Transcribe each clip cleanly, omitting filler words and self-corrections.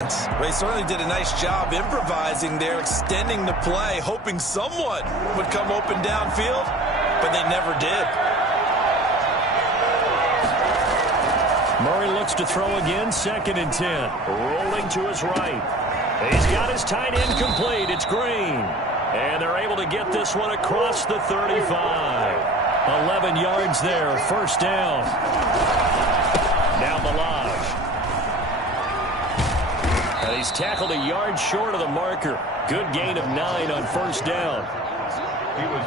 They certainly did a nice job improvising there, extending the play, hoping someone would come open downfield, but they never did. Murray looks to throw again, 2nd and 10. Rolling to his right. He's got his tight end complete. It's Green. And they're able to get this one across the 35. 11 yards there, 1st down. Now Balaj. And he's tackled a yard short of the marker. Good gain of 9 on 1st down.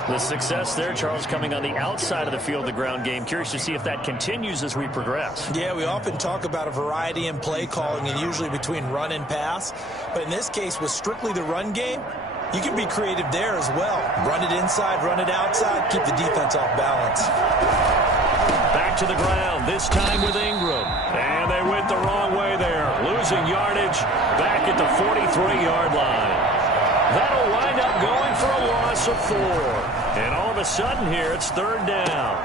The success there, Charles, coming on the outside of the field, the ground game. Curious to see if that continues as we progress. Yeah, we often talk about a variety in play calling and usually between run and pass. But in this case, with strictly the run game, you can be creative there as well. Run it inside, run it outside, keep the defense off balance. Back to the ground, this time with Ingram. And they went the wrong way there. Losing yardage back at the 43-yard line. That'll wind up going for a loss of 4. And all of a sudden here, it's 3rd down.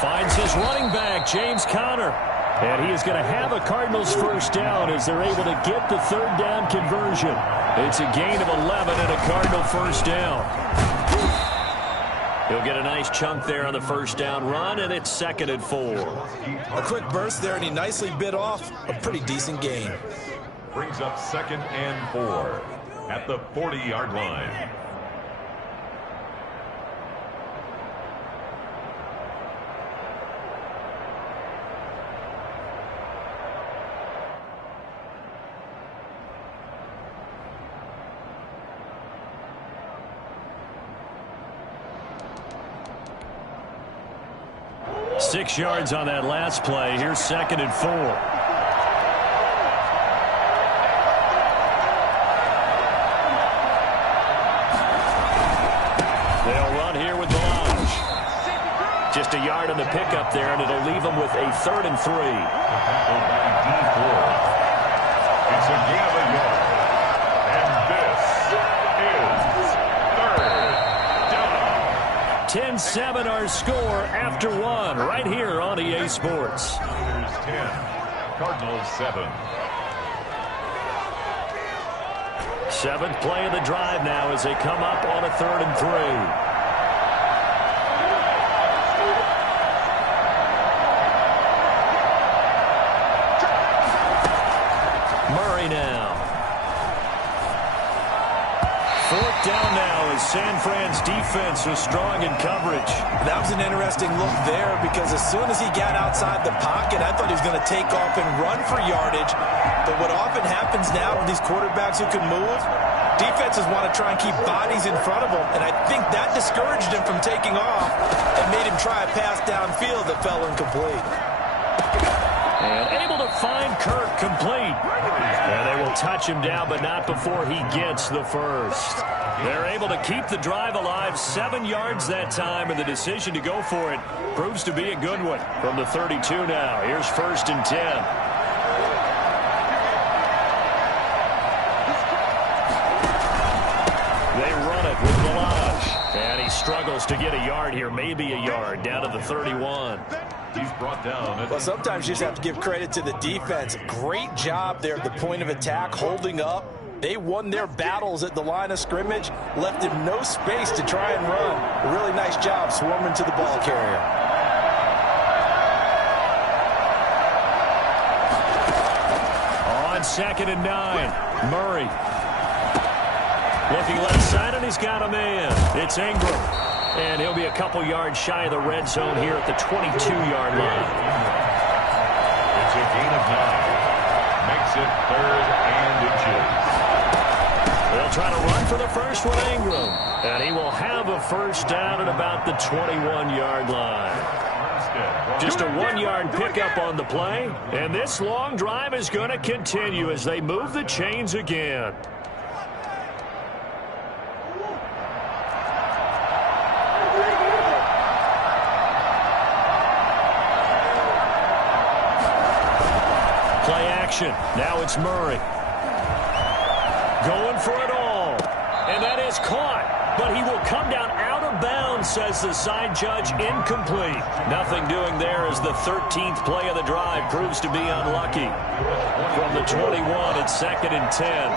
Finds his running back, James Conner. And he is going to have a Cardinals 1st down as they're able to get the 3rd down conversion. It's a gain of 11 and a Cardinal 1st down. He'll get a nice chunk there on the 1st down run, and it's 2nd and 4. A quick burst there, and he nicely bit off a pretty decent gain. Brings up 2nd and 4 at the 40-yard line. Six yards on that last play. Here's 2nd and 4. They'll run here with Balaj. Just a yard on the pickup there, and it'll leave them with a 3rd and 3. It's a gain of a yard. And this is 3rd down. 10-7 our score after 1 right here on EA Sports. Steelers 10, Cardinals 7. 7th play of the drive now as they come up on a 3rd and 3. Murray now. 4th down now as San Fran's defense was strong in coverage. That was an interesting look there because as soon as he got outside the pocket, I thought he was going to take off and run for yardage. But what often happens now with these quarterbacks who can move, defenses want to try and keep bodies in front of them. And I think that discouraged him from taking off and made him try a pass downfield that fell incomplete. And able to find Kirk complete. And they will touch him down, but not before he gets the 1st. They're able to keep the drive alive, 7 yards that time, and the decision to go for it proves to be a good one. From the 32 now, here's 1st and 10. They run it with Balaj. And he struggles to get a yard here, maybe a yard, down to the 31. He's brought down. Well, sometimes you just have to give credit to the defense. Great job there at the point of attack, holding up. They won their battles at the line of scrimmage, left him no space to try and run. A really nice job swarming to the ball carrier. On 2nd and 9, Murray. Looking left side, and he's got a man. It's Ingram. And he'll be a couple yards shy of the red zone here at the 22-yard line. It's a gain of 9. Makes it 3rd and inches. They'll try to run for the first one, Ingram. And he will have a 1st down at about the 21-yard line. Just a 1-yard pickup on the play. And this long drive is going to continue as they move the chains again. Play action. Now it's Murray. Going for it all. And that is caught. But he will come down out of bounds, says the side judge. Incomplete. Nothing doing there as the 13th play of the drive proves to be unlucky. From the 21, it's 2nd and 10.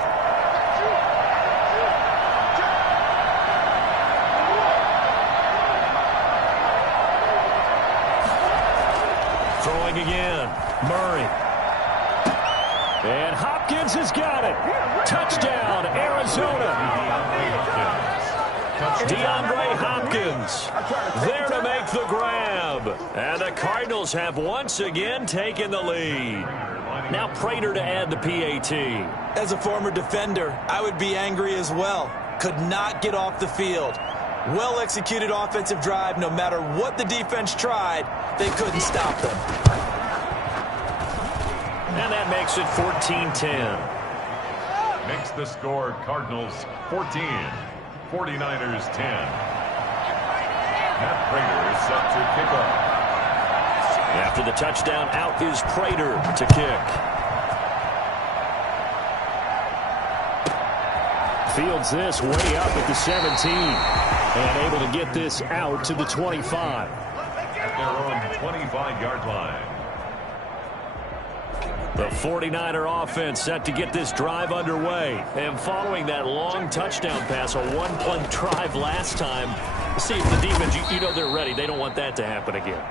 Throwing again. Murray. And Hopkins has got it. Touchdown, Arizona. DeAndre Hopkins there to make the grab. And the Cardinals have once again taken the lead. Now Prater to add the PAT. As a former defender, I would be angry as well. Could not get off the field. Well-executed offensive drive. No matter what the defense tried, they couldn't stop them. And that makes it 14-10. Makes the score Cardinals 14, 49ers 10. Matt Prater is set to kick off. After the touchdown, out is Prater to kick. Fields this way up at the 17. And able to get this out to the 25. At their own 25-yard line. The 49er offense set to get this drive underway. And following that long touchdown pass, a one-play drive last time, see if the defense, you know they're ready. They don't want that to happen again.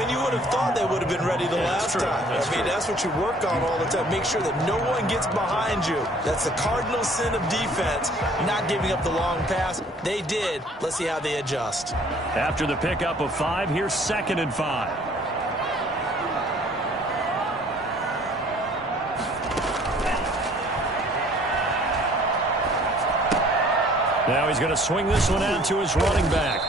And you would have thought they would have been ready the last time. That's what you work on all the time. Make sure that no one gets behind you. That's the cardinal sin of defense, not giving up the long pass. They did. Let's see how they adjust. After the pickup of 5, here's 2nd and 5. Now he's going to swing this one out to his running back.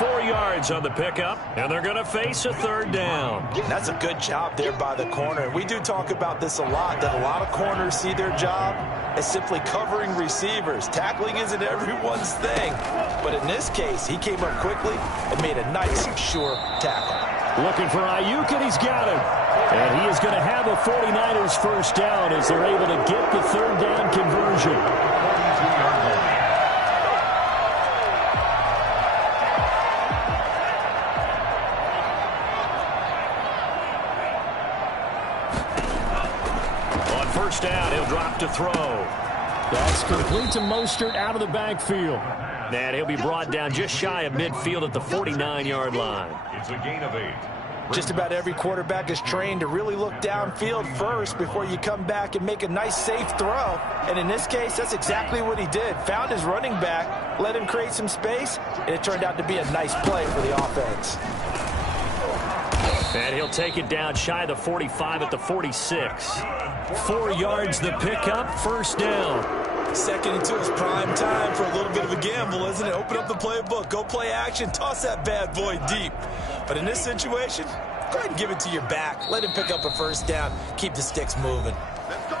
4 yards on the pickup, and they're going to face a 3rd down. That's a good job there by the corner. We do talk about this a lot, that a lot of corners see their job as simply covering receivers. Tackling isn't everyone's thing. But in this case, he came up quickly and made a nice, sure tackle. Looking for Ayuk, and he's got him. And he is going to have a 49ers first down as they're able to get the 3rd down conversion. 42-yard line. First down, he'll drop to throw. That's complete to Mostert out of the backfield. And he'll be brought down just shy of midfield at the 49-yard line. It's a gain of 8. Just about every quarterback is trained to really look downfield first before you come back and make a nice, safe throw. And in this case, that's exactly what he did. Found his running back, let him create some space, and it turned out to be a nice play for the offense. And he'll take it down shy of the 45 at the 46. 4 yards the pickup, first down. 2nd and 2 is prime time for a little bit of a gamble, isn't it? Open up the playbook, go play action, toss that bad boy deep. But in this situation, go ahead and give it to your back. Let him pick up a first down, keep the sticks moving.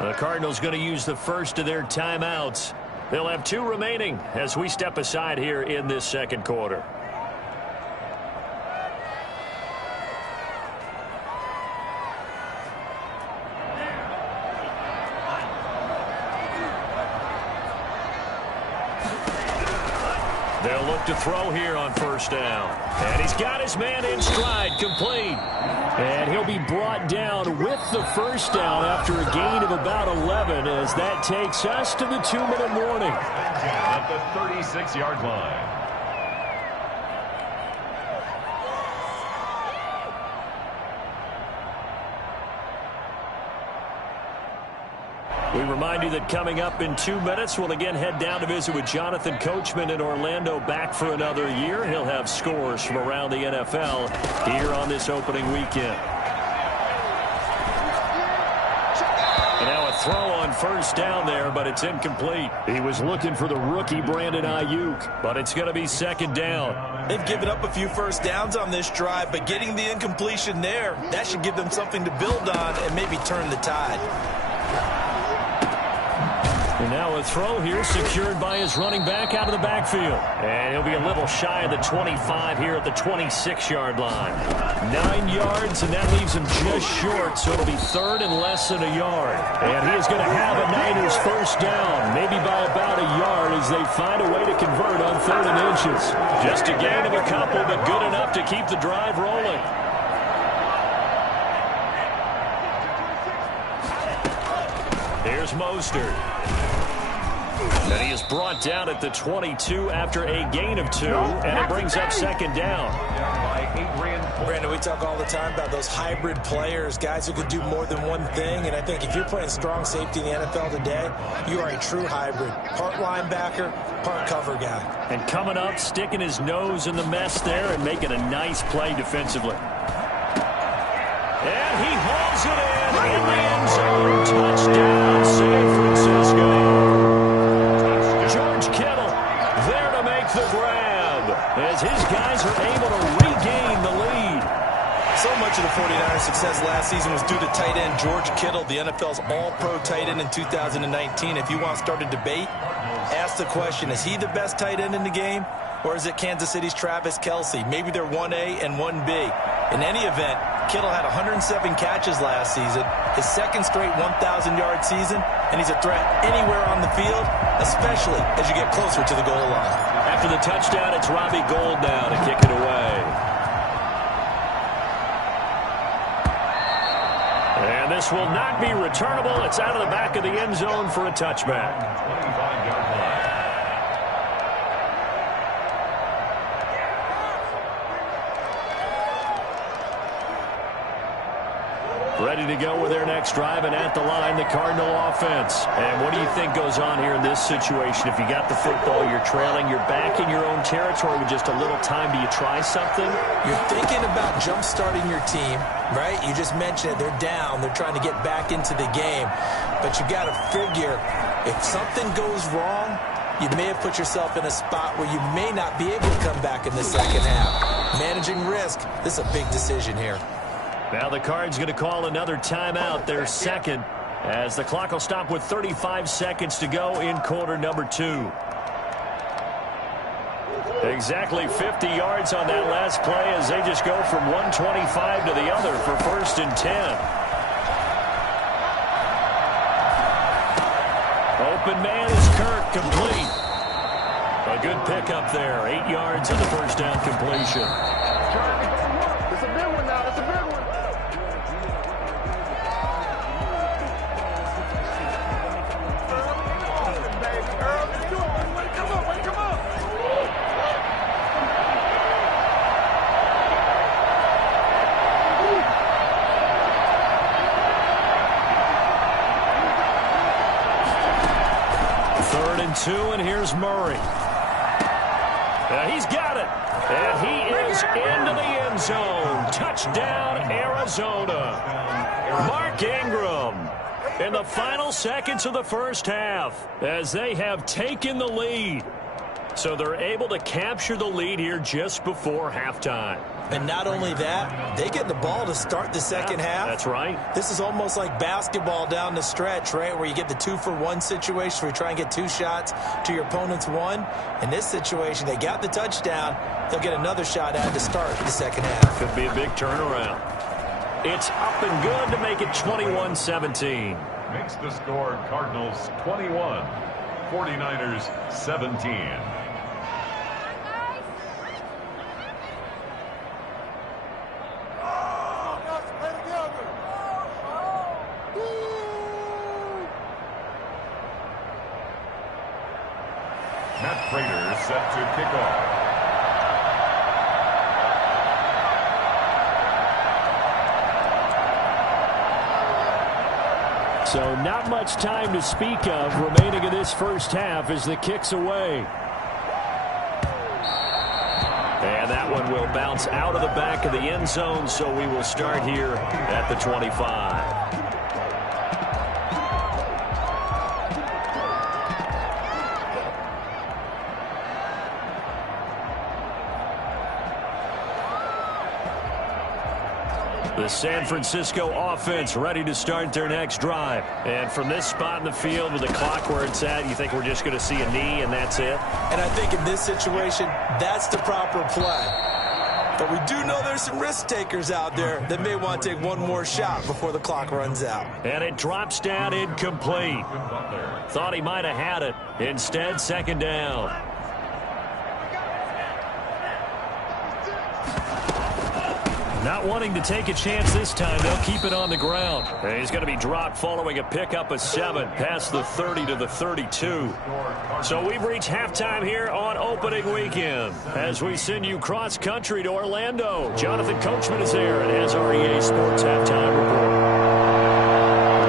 The Cardinals going to use the first of their timeouts. They'll have 2 remaining as we step aside here in this 2nd quarter. They'll look to throw here on first down. And he's got his man in stride, complete. And he'll be brought down with the first down after a gain of about 11 as that takes us to the 2-minute warning. At the 36-yard line. We remind you that coming up in 2 minutes, we'll again head down to visit with Jonathan Coachman in Orlando, back for another year. He'll have scores from around the NFL here on this opening weekend. And now a throw on first down there, but it's incomplete. He was looking for the rookie Brandon Ayuk, but it's going to be 2nd down. They've given up a few first downs on this drive, but getting the incompletion there, that should give them something to build on and maybe turn the tide. And now a throw here secured by his running back out of the backfield. And he'll be a little shy of the 25 here at the 26-yard line. 9 yards, and that leaves him just short, so it'll be 3rd and less than a yard. And he is going to have a Niners first down, maybe by about a yard, as they find a way to convert on 3rd and inches. Just a gain of a couple, but good enough to keep the drive rolling. Here's Mostert. And he is brought down at the 22 after a gain of 2, and it brings up 2nd down. Brandon, we talk all the time about those hybrid players, guys who could do more than one thing, and I think if you're playing strong safety in the NFL today, you are a true hybrid. Part linebacker, part cover guy. And coming up, sticking his nose in the mess there and making a nice play defensively. And he hauls it in the end zone. Touchdown, San Francisco. George Kittle there to make the grab as his guys are able to regain the lead. So much of the 49ers' success last season was due to tight end George Kittle, the NFL's all-pro tight end in 2019. If you want to start a debate, ask the question, is he the best tight end in the game, or is it Kansas City's Travis Kelce? Maybe they're 1A and 1B. In any event, Kittle had 107 catches last season, his 2nd straight 1,000-yard season, and he's a threat anywhere on the field, especially as you get closer to the goal line. After the touchdown, it's Robbie Gould now to kick it away. And this will not be returnable. It's out of the back of the end zone for a touchback. 25-yard line. Ready to go with their next drive, and at the line, the Cardinal offense. And what do you think goes on here in this situation? If you got the football, you're trailing, you're back in your own territory with just a little time. Do you try something? You're thinking about jump-starting your team, right? You just mentioned it. They're down. They're trying to get back into the game. But you got to figure, if something goes wrong, you may have put yourself in a spot where you may not be able to come back in the second half. Managing risk, this is a big decision here. Now the Cards going to call another timeout, their 2nd, as the clock will stop with 35 seconds to go in quarter number 2. Exactly 50 yards on that last play as they just go from 125 to the other for 1st and 10. Open man is Kirk, complete. A good pickup there, 8 yards on the 1st down completion. It's a big one now, it's a big one. And here's Murray. He's got it. And he is into the end zone. Touchdown, Arizona. Mark Ingram in the final seconds of the 1st half as they have taken the lead. So they're able to capture the lead here just before halftime. And not only that, they get the ball to start the second half. That's right. This is almost like basketball down the stretch, right, where you get the 2-for-1 situation where you try and get 2 shots to your opponent's 1. In this situation, they got the touchdown. They'll get another shot at to start the second half. Could be a big turnaround. It's up and good to make it 21-17. Makes the score Cardinals 21, 49ers 17. Matt Prater set to kick off. So not much time to speak of remaining in this 1st half as the kick's away. And that one will bounce out of the back of the end zone, so we will start here at the 25. The San Francisco offense ready to start their next drive. And from this spot in the field with the clock where it's at, you think we're just going to see a knee and that's it? And I think in this situation, that's the proper play. But we do know there's some risk takers out there that may want to take one more shot before the clock runs out. And it drops down incomplete. Thought he might have had it. Instead, second down. Not wanting to take a chance this time, they'll keep it on the ground. And he's going to be dropped following a pickup of 7 past the 30 to the 32. So we've reached halftime here on opening weekend as we send you cross-country to Orlando. Jonathan Coachman is there and has our EA Sports halftime report.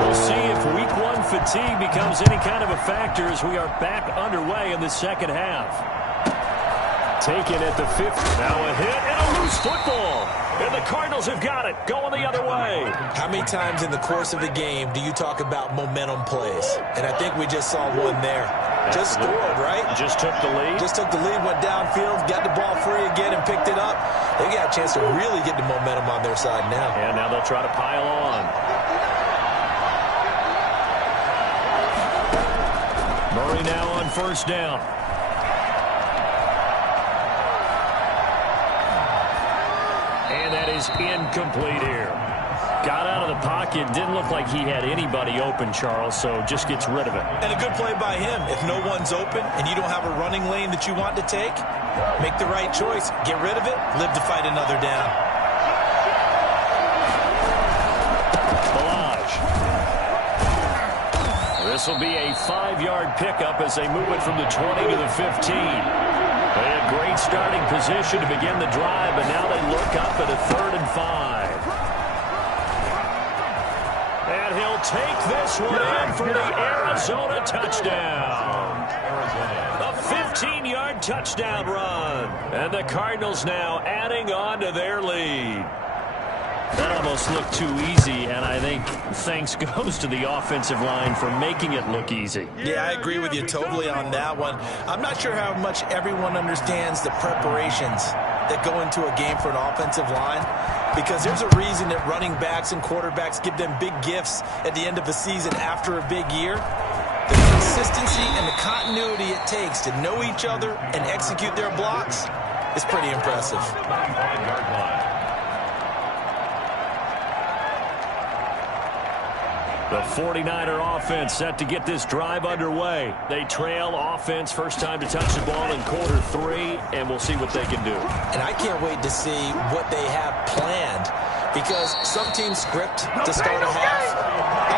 We'll see if Week 1 fatigue becomes any kind of a factor as we are back underway in the second half. Taken at the 50. Now a hit and a loose football. And the Cardinals have got it, going the other way. How many times in the course of a game do you talk about momentum plays? And I think we just saw one there. Just scored, right? Just took the lead. Just took the lead, went downfield, got the ball free again and picked it up. They got a chance to really get the momentum on their side now. And now they'll try to pile on. Murray now on first down. And that is incomplete here. Got out of the pocket. Didn't look like he had anybody open, Charles, so just gets rid of it. And a good play by him. If no one's open and you don't have a running lane that you want to take, make the right choice. Get rid of it. Live to fight another down. This will be a 5-yard pickup as they move it from the 20 to the 15. They had great starting position to begin the drive, but now they look up at a 3rd and 5. And he'll take this one in for the Arizona touchdown. A 15-yard touchdown run. And the Cardinals now adding on to their lead. That almost looked too easy, and I think thanks goes to the offensive line for making it look easy. Yeah, I agree with you totally on that one. I'm not sure how much everyone understands the preparations that go into a game for an offensive line, because there's a reason that running backs and quarterbacks give them big gifts at the end of the season after a big year. The consistency and the continuity it takes to know each other and execute their blocks is pretty impressive. The 49er offense set to get this drive underway. They trail offense first time to touch the ball in quarter 3, and we'll see what they can do. And I can't wait to see what they have planned, because some teams script to start a half.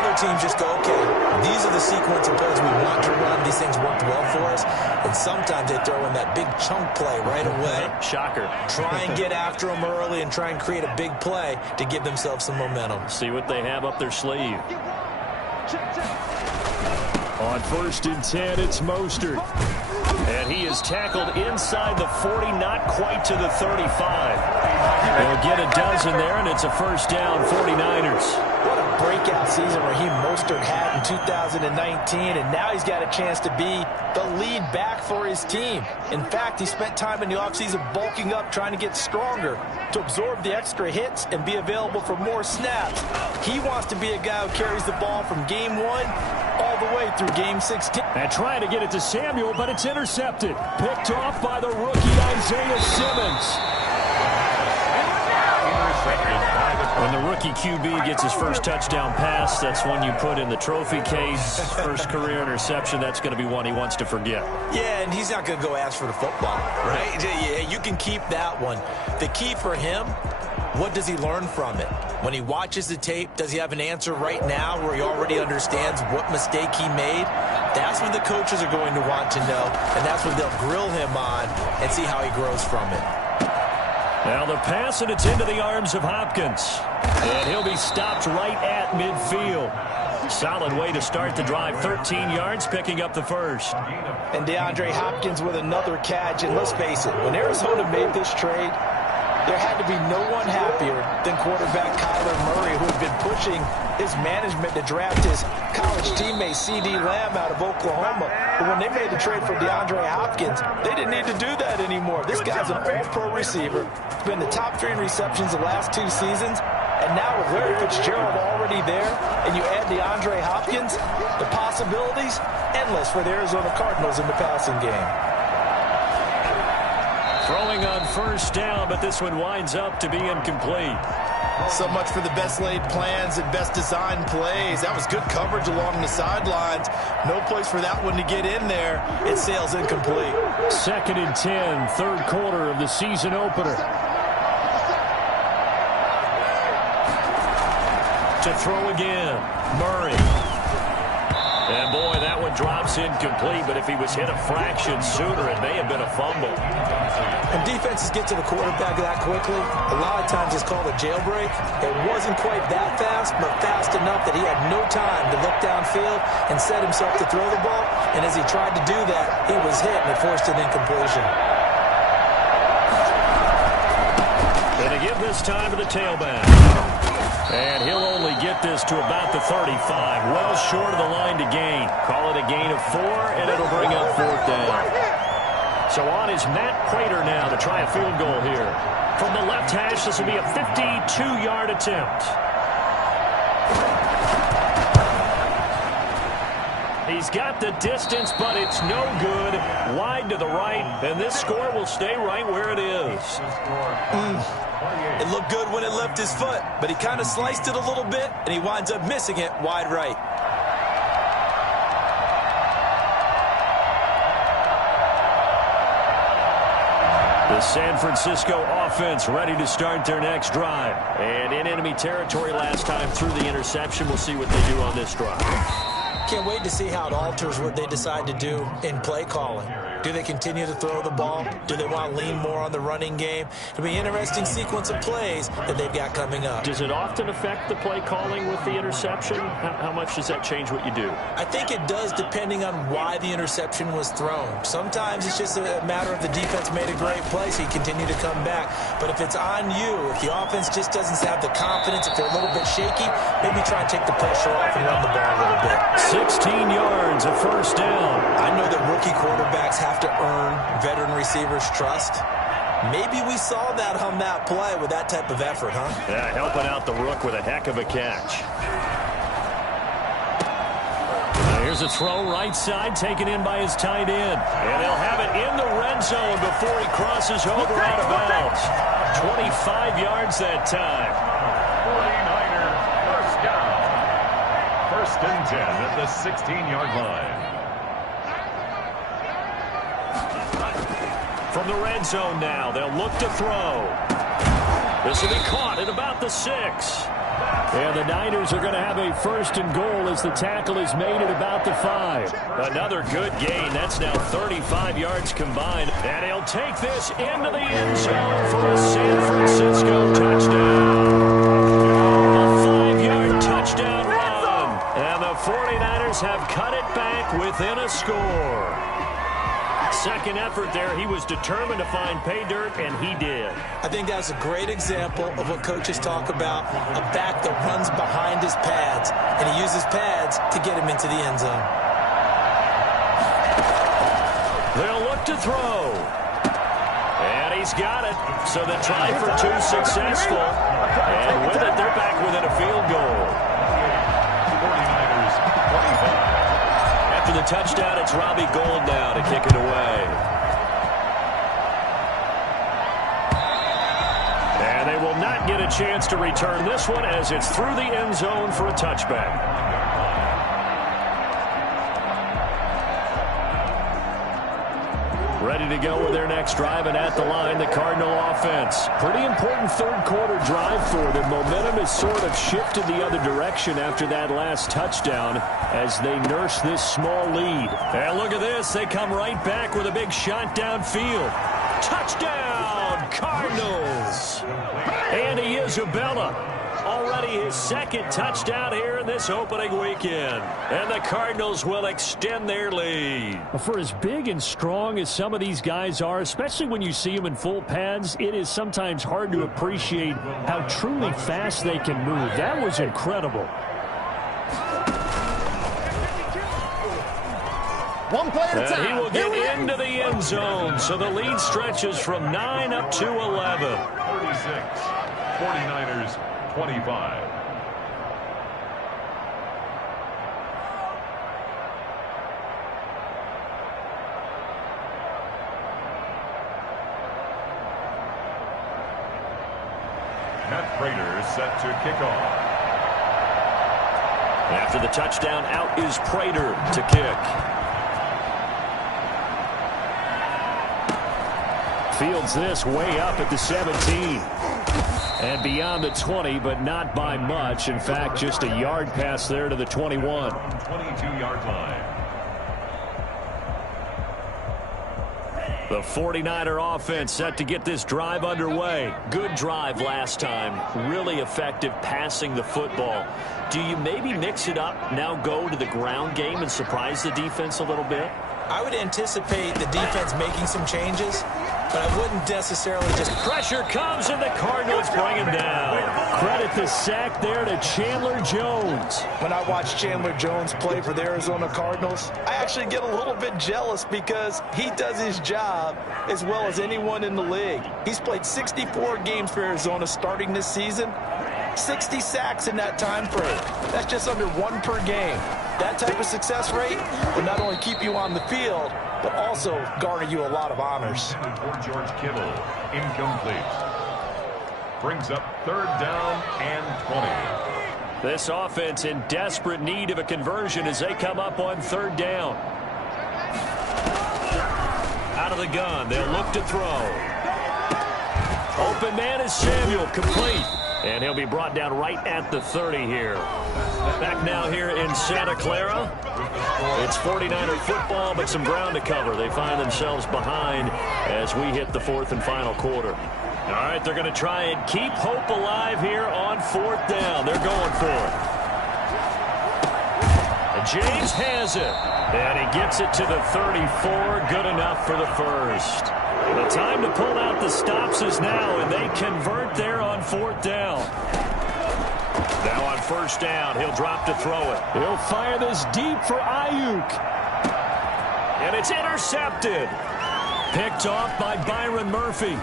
Other teams just go, okay, these are the sequence of plays we want to run. These things worked well for us. And sometimes they throw in that big chunk play right away. Shocker. Try and get after them early and try and create a big play to give themselves some momentum. See what they have up their sleeve. On 1st and 10, it's Mostert. And he is tackled inside the 40, not quite to the 35. They'll get a dozen there, and it's a first down, 49ers. What a breakout season Raheem Mostert had in 2019, and now he's got a chance to be the lead back for his team. In fact, he spent time in the offseason bulking up, trying to get stronger, to absorb the extra hits and be available for more snaps. He wants to be a guy who carries the ball from game 1 all the way through game 16. And trying to get it to Samuel, but it's intercepted. Picked off by the rookie Isaiah Simmons. When the rookie QB gets his first touchdown pass, that's one you put in the trophy case. First career interception, that's going to be one he wants to forget. Yeah, and he's not going to go ask for the football, right? Yeah, you can keep that one. The key for him, what does he learn from it? When he watches the tape, does he have an answer right now where he already understands what mistake he made? That's what the coaches are going to want to know, and that's what they'll grill him on and see how he grows from it. Now the pass, and it's into the arms of Hopkins. And he'll be stopped right at midfield. Solid way to start the drive. 13 yards, picking up the first. And DeAndre Hopkins with another catch. And let's face it, when Arizona made this trade, there had to be no one happier than quarterback Kyler Murray, who had been pushing his management to draft his college teammate C.D. Lamb out of Oklahoma. But when they made the trade for DeAndre Hopkins, they didn't need to do that anymore. This guy's an all-pro receiver. He's been the top 3 in receptions the last 2 seasons. And now with Larry Fitzgerald already there, and you add DeAndre Hopkins, the possibilities endless for the Arizona Cardinals in the passing game. Throwing on first down, but this one winds up to be incomplete. So much for the best laid plans and best designed plays. That was good coverage along the sidelines. No place for that one to get in there. It sails incomplete. 2nd and 10, third quarter of the season opener. To throw again, Murray. And boy, that one drops incomplete, but if he was hit a fraction sooner, it may have been a fumble. When defenses get to the quarterback that quickly, a lot of times it's called a jailbreak. It wasn't quite that fast, but fast enough that he had no time to look downfield and set himself to throw the ball. And as he tried to do that, he was hit and it forced an incompletion. Going to give this time to the tailback. And he'll only get this to about the 35. Well short of the line to gain. Call it a gain of 4, and it'll bring up 4th down. So on is Matt Prater now to try a field goal here. From the left hash, this will be a 52-yard attempt. He's got the distance, but it's no good. Wide to the right, and this score will stay right where it is. It looked good when it left his foot, but he kind of sliced it a little bit, and he winds up missing it wide right. The San Francisco offense ready to start their next drive. And in enemy territory last time through the interception. We'll see what they do on this drive. Can't wait to see how it alters what they decide to do in play calling. Do they continue to throw the ball? Do they want to lean more on the running game? It'll be an interesting sequence of plays that they've got coming up. Does it often affect the play calling with the interception? How much does that change what you do? I think it does depending on why the interception was thrown. Sometimes it's just a matter of the defense made a great play, so you continue to come back. But if it's on you, if the offense just doesn't have the confidence, if they're a little bit shaky, maybe try and take the pressure off and run the ball a little bit. 16 yards, a first down. I know that rookie quarterbacks have to earn veteran receivers' trust. Maybe we saw that on that play with that type of effort, huh? Yeah, helping out the rook with a heck of a catch. Now here's a throw right side taken in by his tight end. And they'll have it in the red zone before he crosses over out of bounds. 25 yards that time. 49er first down. 1st and 10 at the 16-yard line. From the red zone now, they'll look to throw. This will be caught at about the 6. And the Niners are going to have a 1st and goal as the tackle is made at about the 5. Another good gain. That's now 35 yards combined. And he'll take this into the end zone for a San Francisco touchdown. A 5-yard touchdown run. And the 49ers have cut it back within a score. Second effort there, he was determined to find pay dirt, and he did. I think that's a great example of what coaches talk about, a back that runs behind his pads, and he uses pads to get him into the end zone. They'll look to throw. And he's got it. So the try for 2 successful. And with it, they're back within a field goal. 49ers 25. After the touchdown, it's Robbie Gould now to kick it away. And they will not get a chance to return this one as it's through the end zone for a touchback. Ready to go with their next drive, and at the line, the Cardinal offense. Pretty important third quarter drive for them. Momentum has sort of shifted the other direction after that last touchdown as they nurse this small lead. And look at this. They come right back with a big shot downfield. Touchdown, Cardinals. Andy Isabella. Already his 2nd touchdown here in this opening weekend. And the Cardinals will extend their lead. For as big and strong as some of these guys are, especially when you see them in full pads, it is sometimes hard to appreciate how truly fast they can move. That was incredible. One play at a time. He will get into the end zone, so the lead stretches from 9 up to 11. 36. 49ers 25. Pat Prater set to kick off. After the touchdown, out is Prater to kick. Fields this way up at the 17. And beyond the 20, but not by much. In fact, just a yard pass there to the 21. 22-yard line. The 49er offense set to get this drive underway. Good drive last time. Really effective passing the football. Do you maybe mix it up, now go to the ground game and surprise the defense a little bit? I would anticipate the defense making some changes, but I wouldn't necessarily just... Pressure comes, and the Cardinals bring him down. Credit the sack there to Chandler Jones. When I watch Chandler Jones play for the Arizona Cardinals, I actually get a little bit jealous because he does his job as well as anyone in the league. He's played 64 games for Arizona starting this season. 60 sacks in that time frame. That's just under 1 per game. That type of success rate will not only keep you on the field, but also garner you a lot of honors. For George Kittle, incomplete. Brings up 3rd down and 20. This offense in desperate need of a conversion as they come up on 3rd down. Out of the gun, they'll look to throw. Open man is Samuel, complete. And he'll be brought down right at the 30 here. Back now here in Santa Clara. It's 49er football, but some ground to cover. They find themselves behind as we hit the 4th and final quarter. All right, they're going to try and keep hope alive here on 4th down. They're going for it. And James has it. And he gets it to the 34. Good enough for the first. The time to pull out the stops is now, and they convert there on 4th down. Now on 1st down, he'll drop to throw it. He'll fire this deep for Ayuk. And it's intercepted. Picked off by Byron Murphy.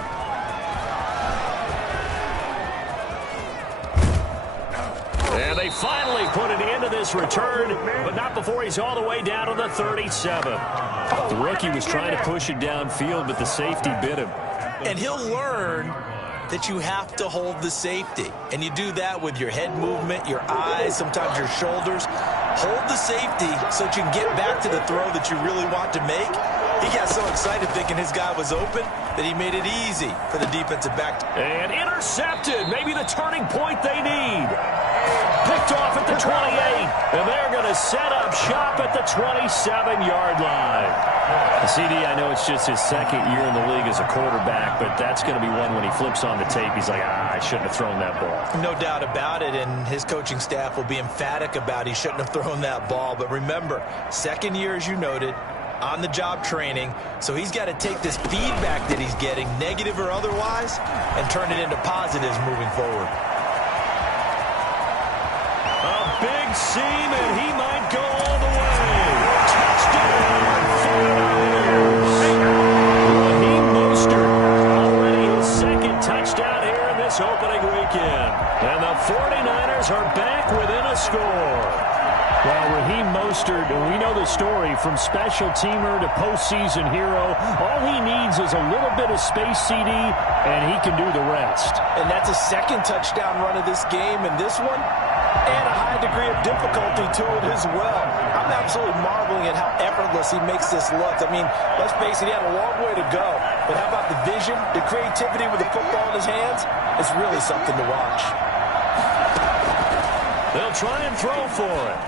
And they finally put an end to this return, but not before he's all the way down to the 37. The rookie was trying to push it downfield, but the safety bit him. And he'll learn that you have to hold the safety. And you do that with your head movement, your eyes, sometimes your shoulders. Hold the safety so that you can get back to the throw that you really want to make. He got so excited thinking his guy was open that he made it easy for the defensive back. And intercepted. Maybe the turning point they need. Picked off at the 28. And they're going to set up shop at the 27-yard line. CD, I know it's just his 2nd year in the league as a quarterback, but that's going to be one when he flips on the tape. He's like, I shouldn't have thrown that ball. No doubt about it, and his coaching staff will be emphatic about he shouldn't have thrown that ball. But remember, 2nd year, as you noted, on-the-job training, so he's got to take this feedback that he's getting, negative or otherwise, and turn it into positives moving forward. A big seam, and he might go all the way. Touchdown, 49ers. Raheem Mostert, already his 2nd touchdown here in this opening weekend. And the 49ers are back within a score. Well, Raheem Mostert, we know the story, from special teamer to postseason hero. All he needs is a little bit of space, CD, and he can do the rest. And that's a 2nd touchdown run of this game, and this one, and a high degree of difficulty to it as well. I'm absolutely marveling at how effortless he makes this look. I mean, let's face it, he had a long way to go. But how about the vision, the creativity with the football in his hands? It's really something to watch. They'll try and throw for it.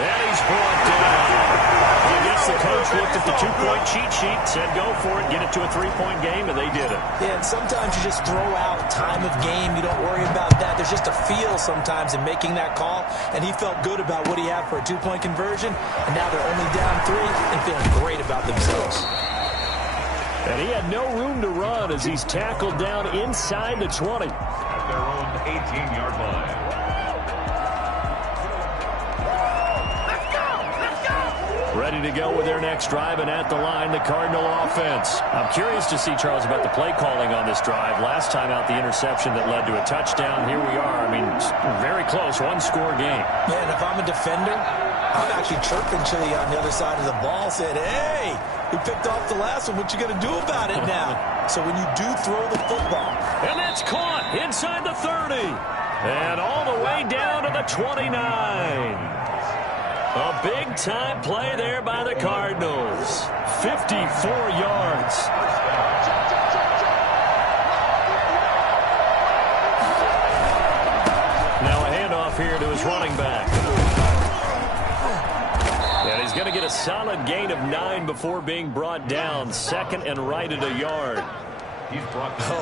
And he's brought down. I guess the coach looked at the 2-point cheat sheet, said go for it, get it to a 3-point game, and they did it. Yeah, and sometimes you just throw out time of game. You don't worry about that. There's just a feel sometimes in making that call, and he felt good about what he had for a 2-point conversion, and now they're only down 3 and feeling great about themselves. And he had no room to run as he's tackled down inside the 20. At their own 18-yard line. Ready to go with their next drive, and at the line, the Cardinal offense. I'm curious to see, Charles, about the play calling on this drive. Last time out, the interception that led to a touchdown. Here we are. I mean, very close, 1-score game. Man, if I'm a defender, I'm actually chirping Chili on the other side of the ball, saying, hey, we picked off the last one. What you going to do about it now? So when you do throw the football. And that's caught inside the 30. And all the way down to the 29. A big-time play there by the Cardinals. 54 yards. Now a handoff here to his running back. And he's going to get a solid gain of 9 before being brought down. Second and right at a yard.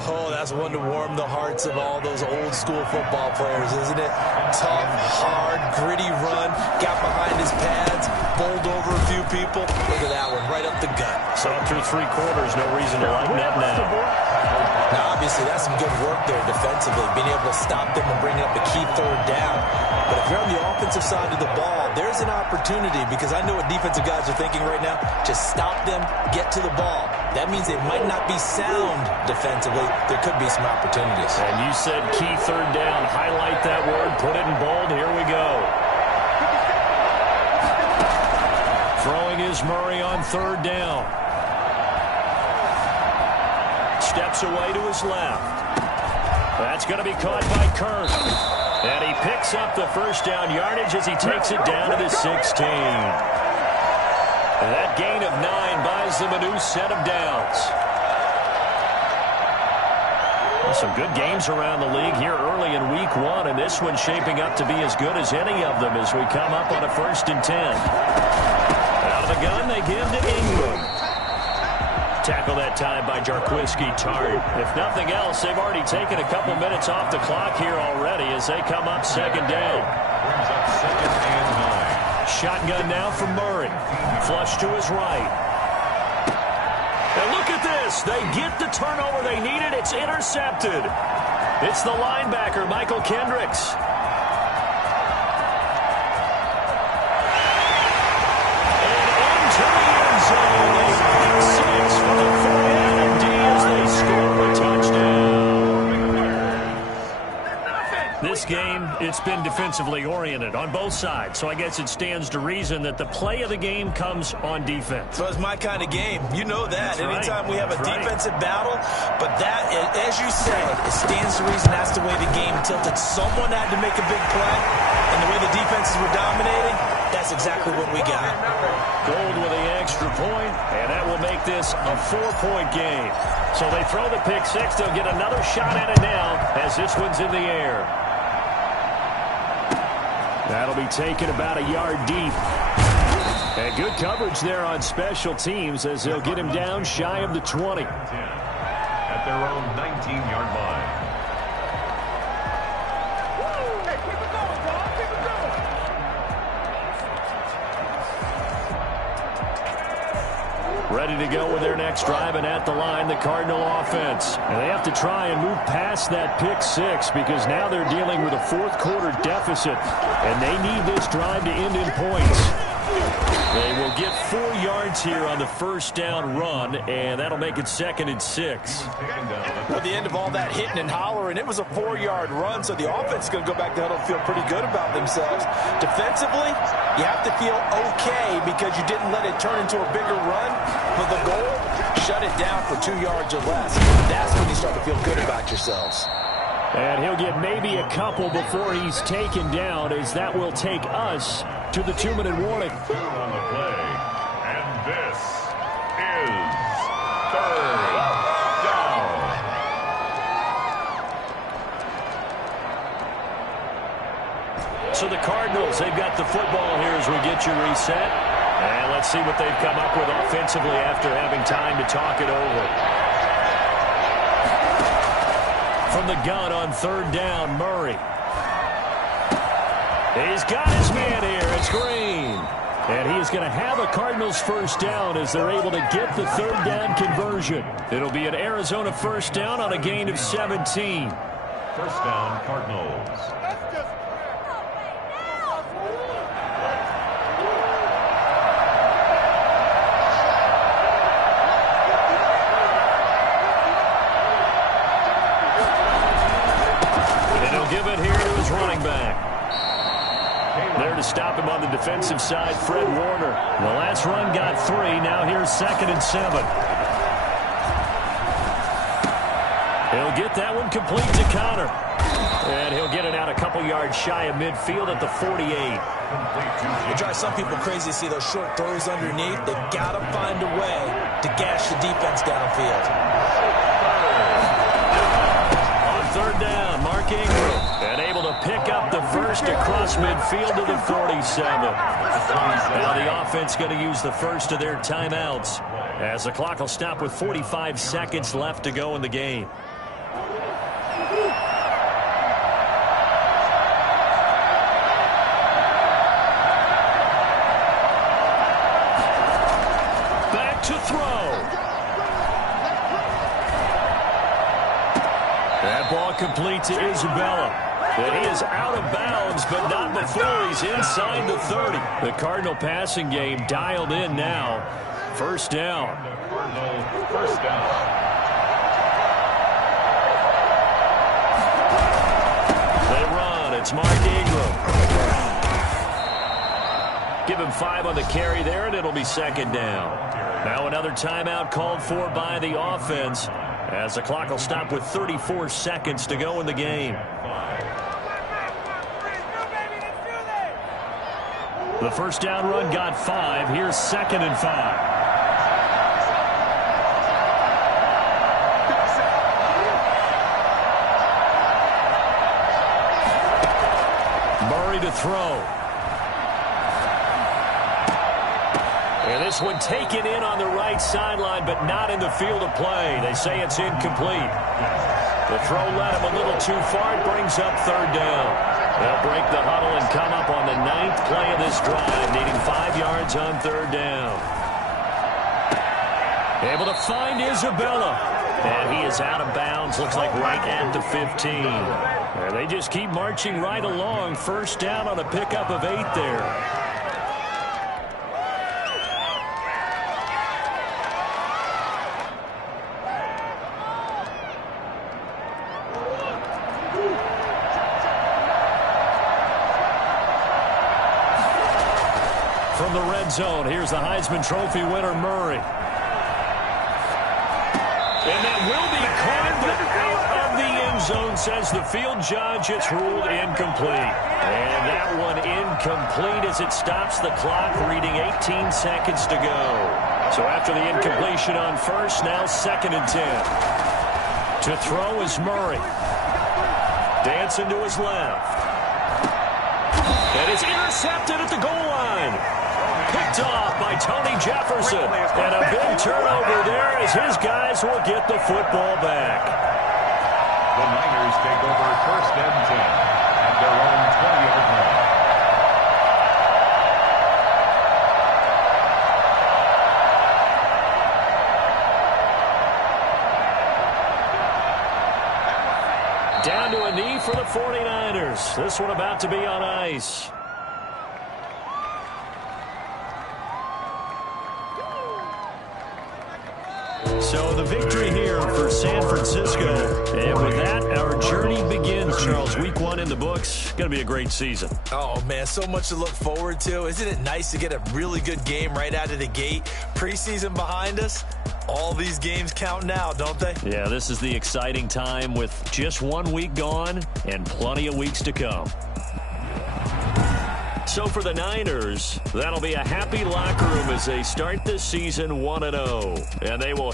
Oh, that's one to warm the hearts of all those old-school football players, isn't it? Tough, hard, gritty run, got behind his pads, bowled over a few people. Look at that one, right up the gut. So through 3 quarters, no reason to lighten up now. Now, obviously, that's some good work there defensively, being able to stop them and bring up a key third down. But if you're on the offensive side of the ball, there's an opportunity, because I know what defensive guys are thinking right now. Just stop them, get to the ball. That means they might not be sound defensively. There could be some opportunities. And you said key third down. Highlight that word. Put it in bold. Here we go. Throwing is Murray on third down. Steps away to his left. That's going to be caught by Kirk. And he picks up the first down yardage as he takes it down to the 16. And that gain of 9 buys them a new set of downs. Well, some good games around the league here early in week 1, and this one's shaping up to be as good as any of them as we come up on a 1st and 10. Out of the gun, they give to Ingram. Tackle that time by Jarquiski Tart. If nothing else, they've already taken a couple minutes off the clock here already as they come up 2nd down. Brings up 2nd and 9. Shotgun now from Murray. Flush to his right. And look at this. They get the turnover they needed. It's intercepted. It's the linebacker, Michael Kendricks. And into the end zone. A pick 6 for the 49 D as they score a touchdown. This game, it's been defensively oriented on both sides, so I guess it stands to reason that the play of the game comes on defense. So it's my kind of game. You know that. That's Anytime right. we have a That's defensive battle, but that, as you said, it stands to reason that's the way the game tilted. Someone had to make a big play, and the way the defenses were dominating, that's exactly what we got. Gold with the extra point, and that will make this a 4-point game. So they throw the pick 6. They'll get another shot at it now as this one's in the air. That'll be taken about a yard deep. And good coverage there on special teams as they'll get him down shy of the 20. At their own 19-yard line. Hey, keep it going, dog. Keep it going. Ready to go with their next drive, and at the line, the Cardinal offense. And they have to try and move past that pick 6 because now they're dealing with a 4th quarter deficit, and they need this drive to end in points. They will get 4 yards here on the first down run, and that'll make it 2nd and 6. At the end of all that hitting and hollering, it was a 4-yard run, so the offense is going to go back to huddle and feel pretty good about themselves. Defensively, you have to feel okay because you didn't let it turn into a bigger run, but the goal, shut it down for 2 yards or less. That's when you start to feel good about yourselves. And he'll get maybe a couple before he's taken down, as that will take us to the 2-minute warning. 2 on the play. And this is 3rd down. So the Cardinals, they've got the football here as we get you reset. And let's see what they've come up with offensively after having time to talk it over. From the gun on 3rd down, Murray. He's got his man here. It's Green. And he is going to have a Cardinals first down as they're able to get the 3rd down conversion. It'll be an Arizona first down on a gain of 17. First down, Cardinals. And he'll give it here to his running back. They're to stop him on the defensive side, Fred Warner. The last run got 3. Now here's 2nd and 7. He'll get that one complete to Connor. And he'll get it out a couple yards shy of midfield at the 48. It drives some people crazy to see those short throws underneath. They got to find a way to gash the defense downfield. On 3rd down, Mark Ingram. And able to pick up the first across midfield to the 47. Now the offense going to use the first of their timeouts, as the clock will stop with 45 seconds left to go in the game. Back to throw. That ball complete to Isabella. And he is out of bounds, but not before he's inside the 30. The Cardinal passing game dialed in now. 1st down. First down. They run. It's Mark Ingram. Give him 5 on the carry there, and it'll be 2nd down. Now another timeout called for by the offense, as the clock will stop with 34 seconds to go in the game. The 1st down run got 5. Here's 2nd and 5. Murray to throw. And this one taken in on the right sideline, but not in the field of play. They say it's incomplete. The throw led him a little too far. It brings up 3rd down. They'll break the huddle and come up on the 9th play of this drive, needing 5 yards on 3rd down. Able to find Isabella. And he is out of bounds, looks like right at the 15. And they just keep marching right along. 1st down on a pickup of 8 there. From the red zone, here's the Heisman Trophy winner, Murray. And that will be caught, but out of the end zone, says the field judge. It's ruled incomplete. And that one incomplete as it stops the clock, reading 18 seconds to go. So after the incompletion on 1st, now 2nd and 10. To throw is Murray. Dancing to his left. And it's intercepted at the goal line. Picked off by Tony Jefferson. And a big turnover there as his guys will get the football back. The Niners take over 1st and 10 at their own 20-yard line. Down to a knee for the 49ers. This one about to be on ice. So the victory here for San Francisco. And with that, our journey begins, Charles. Week 1 in the books. Going to be a great season. Oh, man, so much to look forward to. Isn't it nice to get a really good game right out of the gate? Preseason behind us. All these games count now, don't they? Yeah, this is the exciting time with just 1 week gone and plenty of weeks to come. So for the Niners, that'll be a happy locker room as they start this season 1-0. And they will